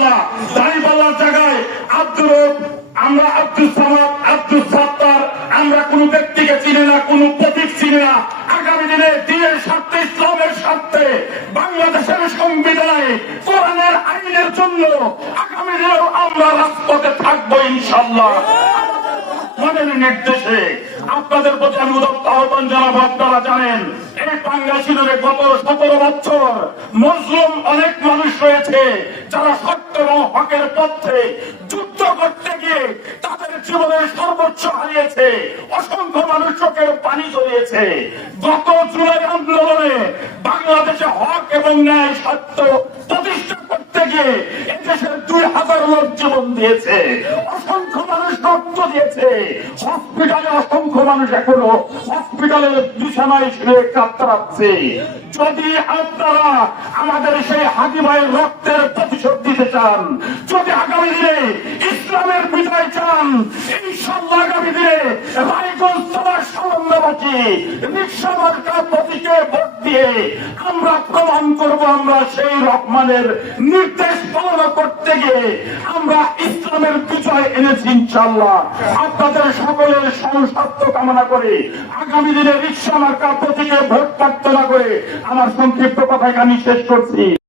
ইনশাআল্লাহ দাঁড়িপাল্লার জায়গায় আমরা আব্দুল সামাদ, আব্দুল সাত্তার, আমরা কোন ব্যক্তিকে চিনি না, কোন প্রতীক চিনি না। আগামী দিনে দিনের স্বার্থে, ইসলামের স্বার্থে, বাংলাদেশের সংবিধানে কোরআনের আইনের জন্য আগামী দিনেও আমরা রাজপথে থাকবো ইনশাআল্লাহ। মনের নির্দেশে আপনাদের প্রতি আমি উদাত্ত আহ্বান জানাবো। আপনারা জানেন এই টাঙ্গাইলে গত 17 বছর মজলুম অনেক মানুষ রয়েছে যারা সত্য এবং হকের পক্ষে যুদ্ধ করতে গিয়ে তাদের জীবনের সর্বোচ্চ হারিয়েছে। অসংখ্য মানুষ চোখের পানি ঝরিয়েছে। গত জুলাই আন্দোলনে বাংলাদেশে হক এবং ন্যায় সত্য প্রতিষ্ঠা করতে গিয়ে এদেশের 2000 লোক জীবন দিয়েছে। অসংখ্য মানুষ রক্ত দিয়েছে। হসপিটালে অসংখ্য মানুষ এখনো হসপিটালের বিছানায় শুয়ে কাতরাচ্ছে। যদি আপনারা আমাদের সেই হাজি ভাইয়ের রক্তের প্রতিশোধ দিতে চান, যদি আগামী দিনে ইসলামের বিজয় চান, ইনশাআল্লাহ আগামী দিনে রায়গঞ্জ থানার সামন্দাবাসী রিকশা মার্কা প্রতীকে ভোট দিয়ে আমরা প্রমাণ করব আমরা সেই রহমানের নির্দেশ পালন করতে গিয়ে আমরা ইসলামের বিজয় এনেছি ইনশাআল্লাহ। আপনাদের সকলের সুস্বাস্থ্য কামনা করে আগামী দিনে রিকশা মার্কা প্রতীকে ভোট প্রার্থনা করে আমার সংক্ষিপ্ত কথাকে আমি শেষ করছি।